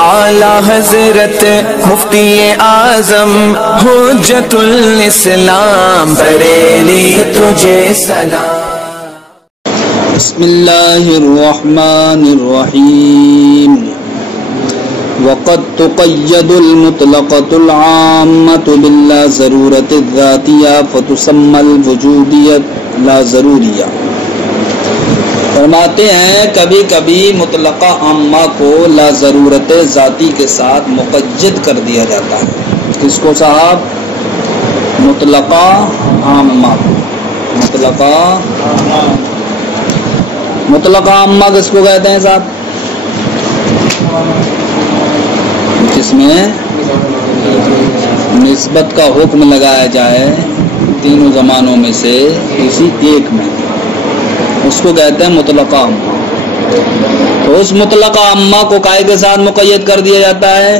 اعلی حضرت مفتی اعظم حجت الاسلام بریلی تجھے سلام۔ بسم اللہ الرحمن الرحیم۔ وقد تقید المطلقۃ العامۃ باللا ضرورت الذاتیہ فتسمى الوجودیۃ لا ضروریہ۔ فرماتے ہیں کبھی کبھی مطلقہ عامہ کو لا ضرورت ذاتی کے ساتھ مقید کر دیا جاتا ہے۔ کس کو صاحب؟ مطلقہ عامہ کو۔ مطلقہ عامہ کس کو کہتے ہیں صاحب؟ جس میں نسبت کا حکم لگایا جائے تینوں زمانوں میں سے کسی ایک میں، اس کو کہتے ہیں مطلقہ عامہ۔ تو اس مطلقہ عامہ کو کائے کے ساتھ مقید کر دیا جاتا ہے؟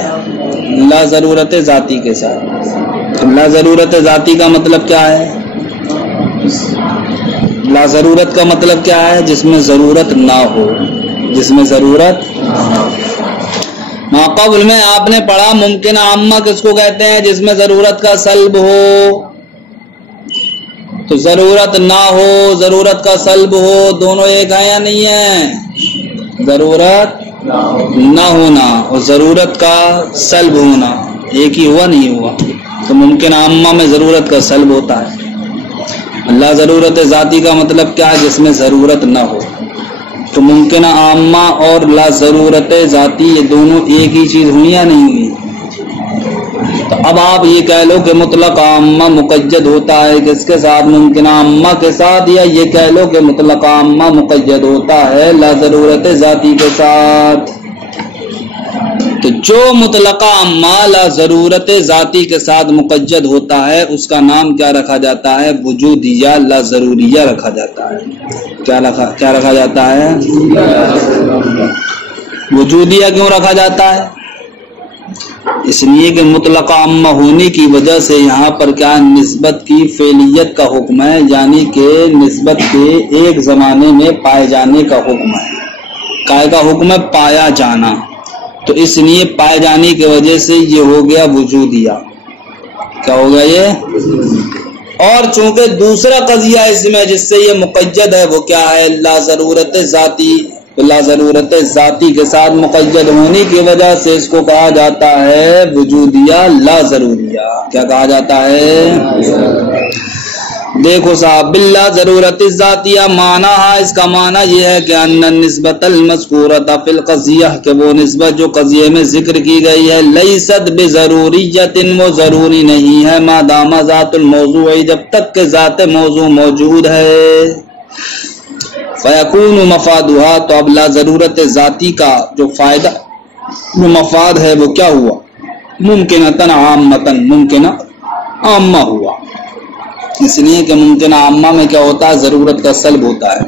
لا ضرورت ذاتی کے ساتھ۔ لا ضرورت ذاتی کا مطلب کیا ہے؟ لا ضرورت کا مطلب کیا ہے؟ جس میں ضرورت نہ ہو، جس میں ضرورت ما قبل میں آپ نے پڑھا ممکن عامہ کس کو کہتے ہیں؟ جس میں ضرورت کا سلب ہو۔ تو ضرورت نہ ہو، ضرورت کا سلب ہو، دونوں ایک ہیں یا نہیں ہیں؟ ضرورت نہ ہونا اور ضرورت کا سلب ہونا ایک ہی ہوا نہیں ہوا؟ تو ممکن عامہ میں ضرورت کا سلب ہوتا ہے۔ لا ضرورت ذاتی کا مطلب کیا ہے؟ جس میں ضرورت نہ ہو۔ تو ممکنہ عامہ اور لا ضرورت ذاتی یہ دونوں ایک ہی چیز ہوئی یا نہیں ہوئی؟ تو اب آپ یہ کہہ لو کہ مطلق عامہ مقید ہوتا ہے کس کے ساتھ؟ ممکنہ عامہ کے ساتھ، یا یہ کہہ لو کہ مطلق عامہ مقید ہوتا ہے لا ضرورت ذاتی کے ساتھ۔ تو جو مطلقہ عامہ لا ضرورت ذاتی کے ساتھ مقید ہوتا ہے اس کا نام کیا رکھا جاتا ہے؟ وجودیہ لا ضروریہ رکھا جاتا ہے۔ کیا رکھا جاتا ہے؟ وجودیہ کیوں رکھا جاتا ہے؟ اس لیے کہ مطلقہ عامہ ہونے کی وجہ سے یہاں پر کیا نسبت کی فعلیت کا حکم ہے، یعنی کہ نسبت کے ایک زمانے میں پائے جانے کا حکم ہے۔ کائے کا حکم ہے؟ پایا جانا۔ تو اس لیے پائے جانے کی وجہ سے یہ ہو گیا وجودیہ۔ کیا ہو گیا یہ؟ اور چونکہ دوسرا قضیہ اس میں جس سے یہ مقید ہے وہ کیا ہے؟ لا ضرورت ذاتی۔ تو لا ضرورت ذاتی کے ساتھ مقید ہونے کی وجہ سے اس کو کہا جاتا ہے وجودیہ لا ضروریہ۔ کیا کہا جاتا ہے؟ دیکھو صاحب، باللا ضرورت ذاتیہ معنی ہے، اس کا معنی یہ ہے کہ ان النسبۃ المذکورۃ فی القضیہ، کہ وہ نسبت جو قضیے میں ذکر کی گئی ہے لیست بضروریۃ، وہ ضروری نہیں ہے، ما دام ذات الموضوع، جب تک کہ ذات موضوع موجود ہے۔ فیکون مفادها، تو اب لا ضرورت ذاتی کا جو فائدہ جو مفاد ہے وہ کیا ہوا؟ ممکنۃ عامۃ، ممکنہ عامہ ہوا۔ اس لیے کہ ممکنہ عامہ میں کیا ہوتا ہے؟ ضرورت کا سلب ہوتا ہے،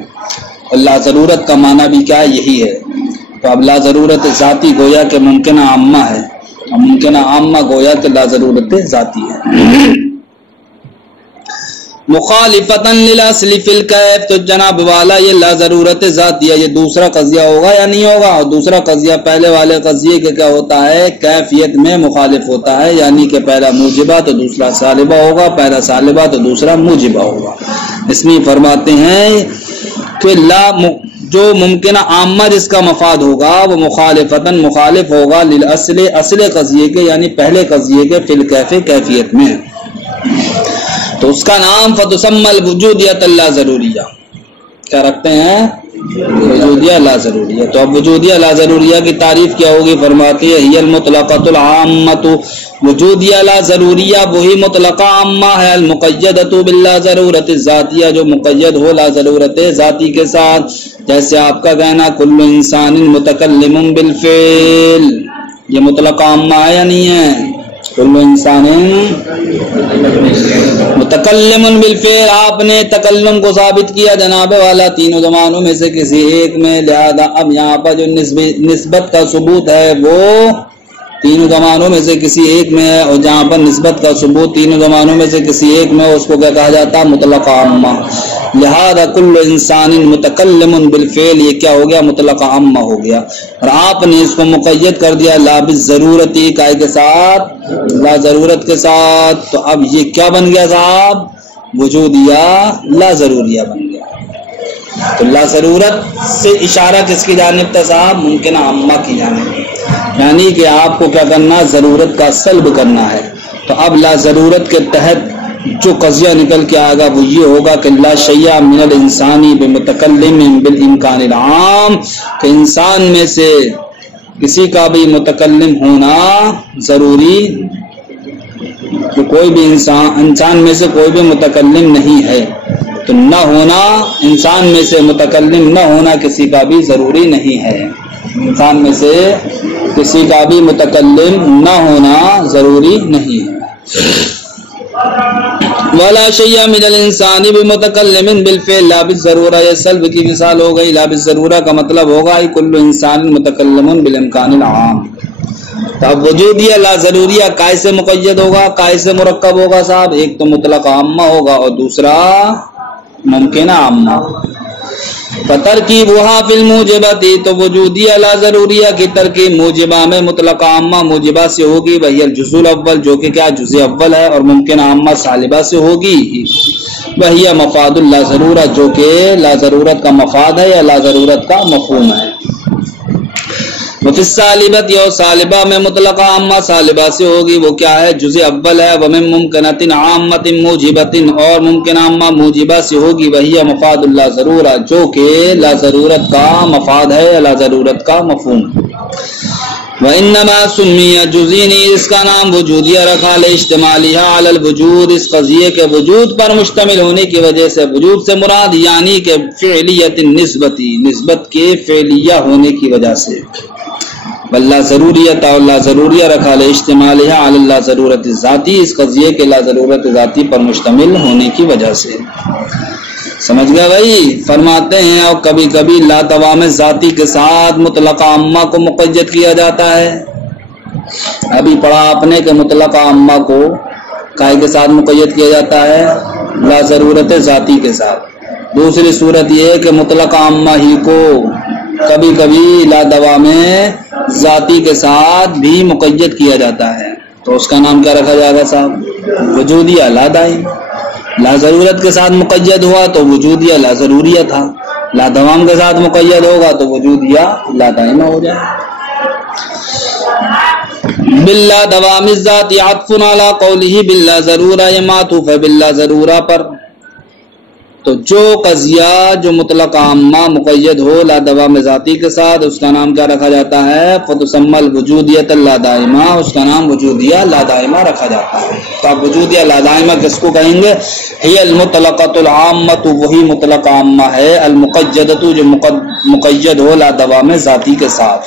اور لا ضرورت کا معنی بھی کیا ہے؟ یہی ہے۔ تو اب لا ضرورت ذاتی گویا کہ ممکنہ عامہ ہے، اور ممکنہ عامہ گویا کہ لا ضرورت ذاتی ہے۔ مخالفتاً للاصل فی الکیف، تو جناب والا یہ لا ضرورت ذاتی ہے، یہ دوسرا قضیہ ہوگا یا نہیں ہوگا؟ اور دوسرا قضیہ پہلے والے قضیے کے کیا ہوتا ہے؟ کیفیت میں مخالف ہوتا ہے، یعنی کہ پہلا موجبہ تو دوسرا سالبہ ہوگا، پہلا سالبہ تو دوسرا موجبہ ہوگا۔ اس میں فرماتے ہیں کہ جو ممکنہ عامہ جس کا مفاد ہوگا وہ مخالفتاً مخالف ہوگا للاصل، اصل قضیے کے یعنی پہلے قضیے کے فی الکیف، کیفیت میں۔ تو اس کا نام فتسمى الوجودیۃ لا ضروریہ، کیا رکھتے ہیں؟ وجودیہ لا ضروریہ۔ تو اب وجودیہ لا ضروریہ کی تعریف کیا ہوگی؟ فرماتی ہے ہی المطلقۃ العامۃ، وجودیہ لا ضروریہ وہی مطلقہ عامہ ہے، المقیدۃ باللا ضرورت ذاتیہ، جو مقید ہو لا ضرورت ذاتی کے ساتھ۔ جیسے آپ کا کہنا کل انسان متکلم بالفعل، یہ مطلقہ عامہ ہے یا نہیں ہے؟ کل انسان متکلم بالفعل، آپ نے تکلم کو ثابت کیا جناب والا تینوں زمانوں میں سے کسی ایک میں، لہذا اب یہاں پر جو نسبت کا ثبوت ہے وہ تینوں زمانوں میں سے کسی ایک میں ہے، اور جہاں پر نسبت کا ثبوت تینوں زمانوں میں سے کسی ایک میں اس کو کیا کہا جاتا ہے؟ مطلقہ عامہ۔ لہذا کل انسان متکلم بالفعل، یہ کیا ہو گیا؟ مطلق عامہ ہو گیا، اور آپ نے اس کو مقید کر دیا لا بالضرورتی، کائے کے ساتھ؟ لا ضرورت کے ساتھ۔ تو اب یہ کیا بن گیا صاحب؟ وجودیہ لا ضروریہ بن گیا۔ تو لا ضرورت سے اشارہ کس کی جانب تھا صاحب؟ ممکنہ عامہ کی جانب، یعنی کہ آپ کو کیا کرنا؟ ضرورت کا سلب کرنا ہے۔ تو اب لا ضرورت کے تحت جو قضیہ نکل کے آئے گا وہ یہ ہوگا کہ لا شیء من الانسانی بمتکلم بالامکان العام، کہ انسان میں سے کسی کا بھی متکلم ہونا ضروری، کہ کوئی بھی انسان میں سے کوئی بھی متکلم نہیں ہے، تو نہ ہونا انسان میں سے متکلم نہ ہونا کسی کا بھی ضروری نہیں ہے، انسان میں سے کسی کا بھی متکلم نہ ہونا ضروری نہیں ہے۔ ولا شیء من الانسان بمتکلم بالفعل لا بالضرورہ، یہ سلب کی مثال ہو گئی۔ لا بالضرورہ کا مطلب ہوگا کل انسان متکلم بالامکان العام۔ تو اب وجودیہ لا ضروریہ کائے سے مقید ہوگا، کائے سے مرکب ہوگا صاحب؟ ایک تو مطلق عامہ ہوگا اور دوسرا ممکنہ عامہ۔ ترکیب وہاں فی الموجبات، تو وجودیہ لا ضروریہ کی ترکیب موجبہ میں مطلق عامہ موجبہ سے ہوگی، وہی الجزء الاول جو کہ کیا جزء اول ہے، اور ممکن عامہ سالبہ سے ہوگی، وہی مفاد لا ضرورہ جو کہ لا ضرورت کا مفاد ہے یا لا ضرورت کا مفہوم ہے۔ وفی السالبت، یا سالبہ میں مطلق عامہ سالبہ سے ہوگی، وہ کیا ہے؟ جزء اول ہے۔ ومن ممکنۃ عامۃ موجبۃ، اور ممکن عامہ موجبہ سے ہوگی، وہی مفاد لا ضرورہ جو کہ لا ضرورت کا مفاد ہے یا لا ضرورت کا مفہوم۔ وانما سمی جزینی، اس کا نام وجودیہ رکھا لاجتماعها علی الوجود، اس قضیے کے وجود پر مشتمل ہونے کی وجہ سے۔ وجود سے مراد یعنی کہ فعلیت نسبتی، نسبت کے فعلیہ ہونے کی وجہ سے۔ واللہ ضروریت، اور لا ضروریہ رکھا لاجتماعها علی لا ضرورت ذاتی، اس قضیے کے لا ضرورت ذاتی پر مشتمل ہونے کی وجہ سے۔ سمجھ گیا بھائی؟ فرماتے ہیں اور کبھی کبھی لا دوام ذاتی کے ساتھ مطلق عامہ کو مقید کیا جاتا ہے۔ ابھی پڑھا آپ نے کہ مطلق عامہ کو کائے کے ساتھ مقید کیا جاتا ہے؟ لا ضرورت ذاتی کے ساتھ۔ دوسری صورت یہ ہے کہ مطلق عامہ ہی کو کبھی کبھی لا دوام ذاتی کے ساتھ بھی مقید کیا جاتا ہے، تو اس کا نام کیا رکھا جائے گا صاحب؟ وجودیہ لا دائم۔ لا ضرورت کے ساتھ مقید ہوا تو وجودیہ لا ضروریہ تھا، لا دوام کے ساتھ مقید ہوگا تو وجودیہ لا دائمہ ہو جائے۔ باللا دوام الذات عطف علی قولہ باللا ضرورہ، یہ معطوف ہے باللا ضرورہ پر۔ تو جو قضیہ جو مطلق عامہ مقید ہو لا دوام ذاتی کے ساتھ، اس کا نام کیا رکھا جاتا ہے؟ فتسمى الوجودیۃ لا دائمہ، اس کا نام وجودیہ لا دائمہ رکھا جاتا ہے۔ تو اب وجودیہ لا دائمہ کس کو کہیں گے؟ ہی المطلقۃ العامۃ، وہی مطلق عامہ ہے، المقیدۃ جو مقید ہو لا دوام ذاتی کے ساتھ۔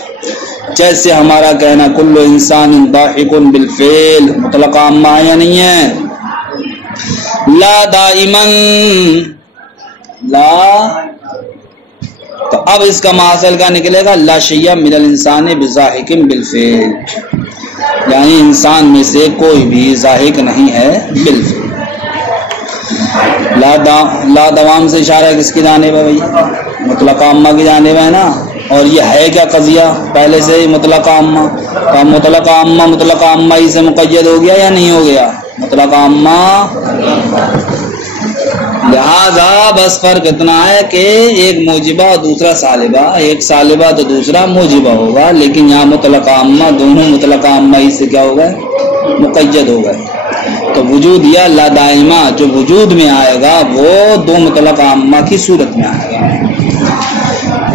جیسے ہمارا کہنا کل انسان ضاحک بالفعل، مطلق عامہ ہے یا نہیں ہے؟ لا دائماً لا، تو اب اس کا محاصل کا نکلے گا لا شیء من الانسان بضاحک بالفعل، یعنی انسان میں سے کوئی بھی ضاحک نہیں ہے بالفعل۔ لا دوام سے اشارہ کس کی جانب ہے بھائی؟ مطلق عامہ کی جانب ہے نا، اور یہ ہے کیا قضیہ؟ پہلے سے ہی مطلق عامہ، تو مطلق عامہ ہی سے مقید ہو گیا یا نہیں ہو گیا؟ مطلق عامہ۔ لہذا بس فرق اتنا ہے کہ ایک موجبہ اور دوسرا سالبہ، ایک سالبہ تو دوسرا موجبہ ہوگا، لیکن یہاں مطلق عامہ، دونوں مطلق عامہ ہی سے کیا ہو گئے؟ مقید ہو گئے۔ تو وجودیہ لا دائمہ جو وجود میں آئے گا وہ دو مطلق عامہ کی صورت میں آئے گا۔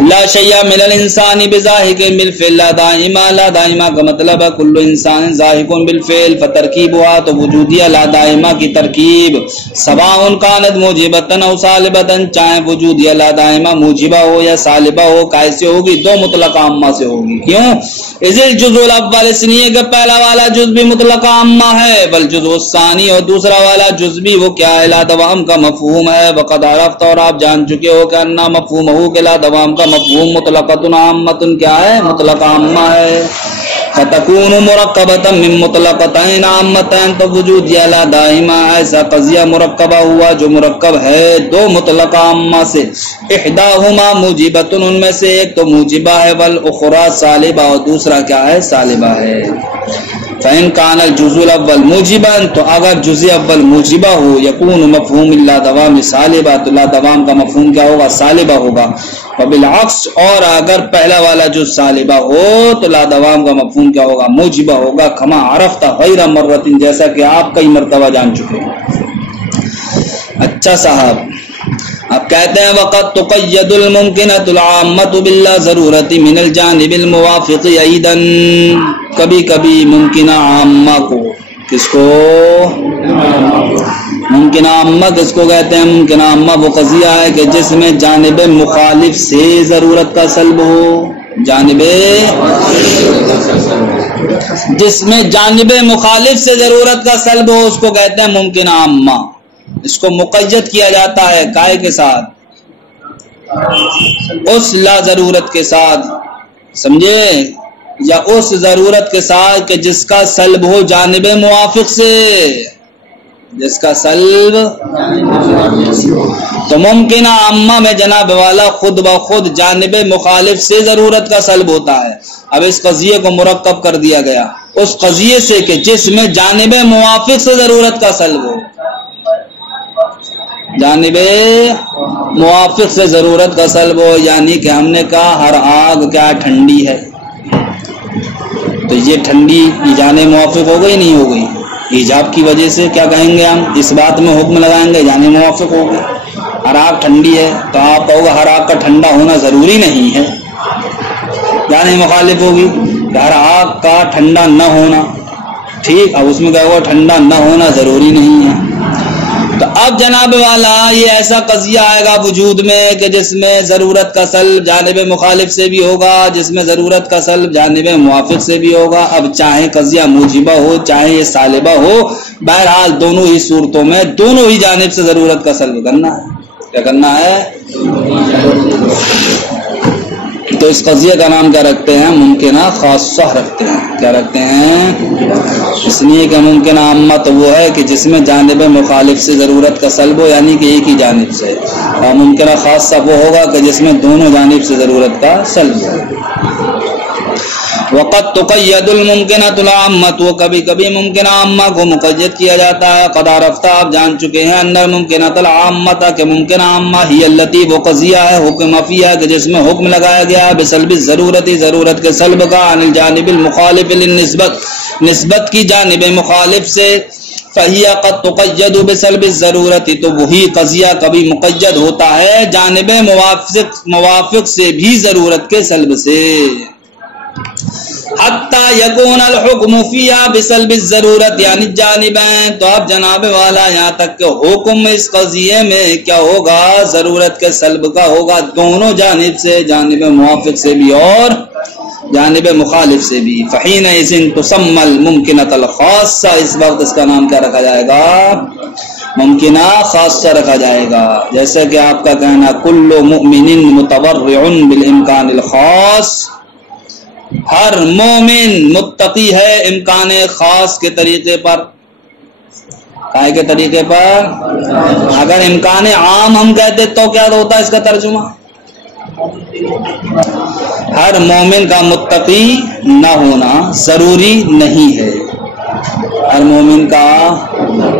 لا شیء من الانسان بضاحک بالفعل لا دائمہ، لا دائمہ کا مطلب ہے کل انسان ضاحک بالفعل، فترکیب ہوا تو وجودیہ لا دائمہ کی ترکیب سواء کانت موجبۃ او سالبۃ، چاہے وجودیہ لا دائمہ موجبہ ہو یا سالبہ ہو، کیسے ہوگی؟ دو مطلق عامہ سے ہوگی۔ کیوں؟ اس الجزء الاول، اس لیے کہ پہلا والا جز بھی مطلق عامہ ہے، بل جزء الثانی، اور دوسرا والا جز بھی وہ کیا ہے؟ لا دوام کا مفہوم ہے۔ وقد عرفت، اور آپ جان چکے ہو کہ انہ مفہومہ کہ لا دوام کا مفہوم مطلقۃ عامۃ کیا ہے؟ مطلق عامہ ہے۔ فتکون مرکبۃ من مطلقتین عامتین، تو وجود یا لا دائمہ ایسا قضیہ مرکبہ ہوا جو مرکب ہے دو مطلقہ عامہ سے، احداہما موجبۃ، ان میں سے ایک تو موجبہ ہے، والاخری سالبہ، اور دوسرا کیا ہے؟ سالبہ ہے۔ فإن كان الجزء الأول موجبا، تو اگر جزء اول موجبہ ہو، یکون مفہوم لا دوام سالبہ، تو لا دوام کا مفہوم کیا ہوگا؟ سالبہ ہوگا۔ وبالعکس، اور اگر پہلا والا جو سالبہ ہو تو لا دوام کا مفہوم کیا ہوگا؟ موجبہ ہوگا۔ کما عرفت غیر مرۃ، جیسا کہ آپ کئی مرتبہ جان چکے ہیں۔ اچھا صاحب، اب کہتے ہیں وقت تقید الممکنۃ العامۃ باللا ضرورت من الجانب الموافق ایضا، کبھی کبھی ممکنہ عامہ کو، کس کو؟ ممکنہ عامہ کس کو کہتے ہیں؟ ممکنہ عامہ وہ قضیہ ہے کہ جس میں جانب مخالف سے ضرورت کا سلب ہو، جس میں جانب مخالف سے ضرورت کا سلب ہو، اس کو کہتے ہیں ممکنہ عامہ۔ اس کو مقید کیا جاتا ہے کائے کے ساتھ؟ اس لا ضرورت کے ساتھ، سمجھے؟ یا اس ضرورت کے ساتھ کہ جس کا سلب ہو جانب موافق سے، جس کا سلب۔ تو ممکنہ عامہ میں جناب والا خود بخود جانب مخالف سے ضرورت کا سلب ہوتا ہے۔ اب اس قضیے کو مرکب کر دیا گیا اس قضیے سے کہ جس میں جانب موافق سے ضرورت کا سلب ہو، جانب موافق سے ضرورت کا سلب ہو، یعنی کہ ہم نے کہا ہر آگ کیا ٹھنڈی ہے، تو یہ ٹھنڈی یہ جانب موافق ہو گئی نہیں ہو گئی؟ ایجاب کی وجہ سے کیا کہیں گے ہم؟ اس بات میں حکم لگائیں گے جانب موافق ہو گئی۔ ہر آگ ٹھنڈی ہے تو آپ کہو گے ہر آگ کا ٹھنڈا ہونا ضروری نہیں ہے، جانب مخالف ہوگی۔ ہر آگ کا ٹھنڈا نہ ہونا، ٹھیک، اب اس میں کیا ہوا؟ ٹھنڈا نہ ہونا ضروری نہیں ہے۔ تو اب جناب والا یہ ایسا قضیہ آئے گا وجود میں کہ جس میں ضرورت کا سلب جانب مخالف سے بھی ہوگا، جس میں ضرورت کا سلب جانب موافق سے بھی ہوگا۔ اب چاہے قضیہ موجبہ ہو چاہے یہ سالبہ ہو، بہرحال دونوں ہی صورتوں میں دونوں ہی جانب سے ضرورت کا سلب کرنا ہے۔ کیا کرنا ہے؟ تو اس قضیے کا نام کیا رکھتے ہیں؟ ممکنہ خاصہ رکھتے ہیں۔ کیا رکھتے ہیں؟ اس لیے کہ ممکنہ عامہ تو وہ ہے کہ جس میں جانب مخالف سے ضرورت کا سلب ہو، یعنی کہ ایک ہی جانب سے، اور ممکنہ خاصہ وہ ہوگا کہ جس میں دونوں جانب سے ضرورت کا سلب ہو۔ وقت تقید الممکنۃ العامۃ، وہ کبھی کبھی ممکنہ عامہ کو مقید کیا جاتا ہے۔ قد عرفت، آپ جان چکے ہیں، اندر ممکنۃ العامۃ کہ ممکنہ عامہ ہی التی وہ قضیہ ہے حکم فیہا کہ جس میں حکم لگایا گیا بسلب الضرورت، ضرورت کے سلب کا، عن الجانب المخالف للنسبت، نسبت کی جانب مخالف سے، فہی قد تقید بسلب الضرورت، تو وہی قضیہ کبھی مقید ہوتا ہے جانب موافق سے بھی ضرورت کے سلب سے، حتی یکون الحکم فیہا بسلب الضرورت یعنی جانبین۔ تو اب جناب والا یہاں تک کہ حکم اس قضیے میں کیا ہوگا؟ ضرورت کے سلب کا ہوگا، دونوں جانب سے، جانب موافق سے بھی اور جانب مخالف سے بھی۔ فحینئذ تسمی الممکنۃ الخاصہ، اس وقت اس کا نام کیا رکھا جائے گا؟ ممکنہ خاصہ رکھا جائے گا۔ جیسے کہ آپ کا کہنا کل مؤمن متورع بالامکان الخاص، ہر مومن متقی ہے امکان خاص کے طریقے پر۔ کائے کے طریقے پر؟ اگر امکان عام ہم کہتے تو کیا ہوتا ہے اس کا ترجمہ؟ ہر مومن کا متقی نہ ہونا ضروری نہیں ہے، ہر مومن کا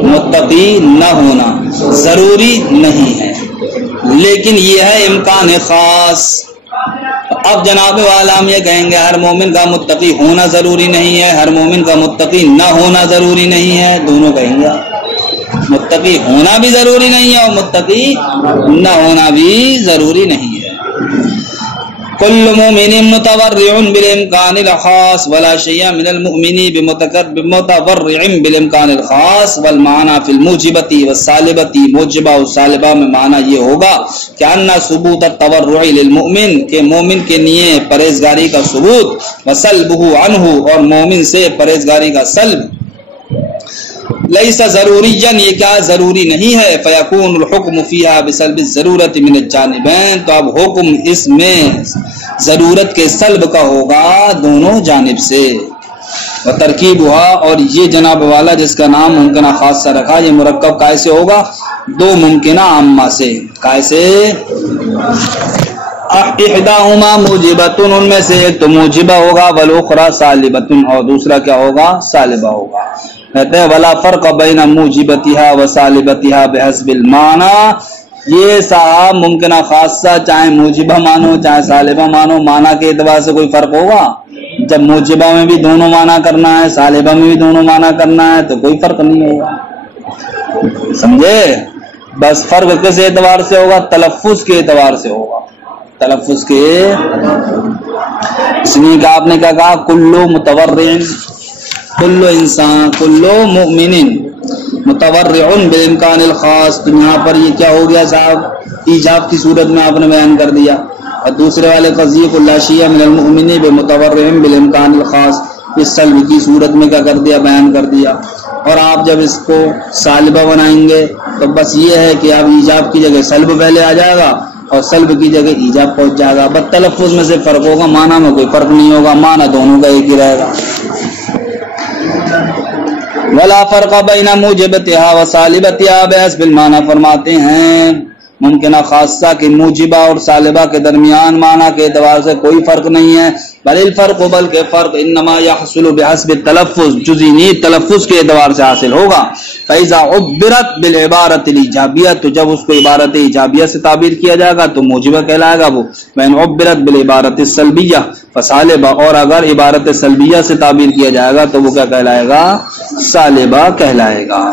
متقی نہ ہونا ضروری نہیں ہے، لیکن یہ ہے امکان خاص۔ اب جناب والا ہم یہ کہیں گے ہر مومن کا متقی ہونا ضروری نہیں ہے، ہر مومن کا متقی نہ ہونا ضروری نہیں ہے، دونوں کہیں گے۔ متقی ہونا بھی ضروری نہیں ہے اور متقی نہ ہونا بھی ضروری نہیں ہے۔ کل مومن متورع بالامکان الخاص ولا شیء من المؤمن بمتورع بالامکان الخاص، والمعنى في الموجبة والسالبة، موجبہ اور سالبہ میں معنی یہ ہوگا کہ ان ثبوت التورع للمؤمن کہ مومن کے لیے پرہیزگاری کا ثبوت، وسلبه عنه اور مومن سے پرہیزگاری کا سلب، لیس ضروریًا یہ کیا ضروری نہیں ہے، فیکون الحکم فیہا بسلب الضرورت من الجانبین، تو اب حکم اس میں ضرورت کے سلب کا ہوگا دونوں جانب سے۔ و ترکیب ہوا، اور یہ جناب والا جس کا نام ممکنہ خاصہ رکھا، یہ مرکب کیسے ہوگا؟ دو ممکنہ عامہ سے. کیسے؟ احداہما موجبتن، ان میں سے ایک تو موجبہ ہوگا، والاخری سالبتن، اور دوسرا کیا ہوگا؟ سالبہ ہوگا. کہتے ہیں ولا فرق بین موجبتها و سالبتها بحسب المعنی. یہ صاحب ممکنہ خاصہ چاہے موجبہ مانو چاہے سالبہ مانو، معنی کے اعتبار سے کوئی فرق ہوگا؟ جب موجبہ میں بھی دونوں معنی کرنا ہے، سالبہ میں بھی دونوں معنی کرنا ہے، تو کوئی فرق نہیں ہوگا. سمجھے؟ بس فرق کس اعتبار سے ہوگا؟ تلفظ کے اعتبار سے ہوگا. تلفظ کے، اس لیے کہ آپ نے کیا کہا؟ کلو متورع، کلو انسان، کلو مؤمن متورع بالامکان الخاص. تو یہاں پر یہ کیا ہو گیا صاحب؟ ایجاب کی صورت میں آپ نے بیان کر دیا. اور دوسرے والے قضیے کو لا شیء من المؤمن بمتورع بالامکان الخاص، اس سلب کی صورت میں کیا کر دیا؟ بیان کر دیا. اور آپ جب اس کو سالبہ بنائیں گے تو بس یہ ہے کہ آپ ایجاب کی جگہ سلب پہلے آ جائے گا اور سلب کی جگہ ایجاب پہنچ جائے گا. بس تلفظ میں سے فرق ہوگا، معنی میں کوئی فرق نہیں ہوگا، معنی دونوں کا ایک ہی رہے گا. ولا فرق بین موجبتها و سالبتها بحسب المعنی. فرماتے ہیں ممکنہ خاصہ کہ موجبہ اور سالبہ کے درمیان معنی کے اعتبار سے کوئی فرق نہیں ہے. بل الفرق، بلکہ فرق انما يحصل بحسب التلفظ، جزئی تلفظ کے اعتبار سے حاصل ہوگا. فاذا عبرت بالعبارۃ الايجابیہ، تو جب اس کو عبارت ایجابیہ سے تعبیر کیا جائے گا تو موجبہ کہلائے گا وہ. وان عبرت بالعبارۃ السلبیہ فسالبہ، اور اگر عبارت سلبیہ سے تعبیر کیا جائے گا تو وہ کیا کہلائے گا؟ سالبہ کہلائے گا.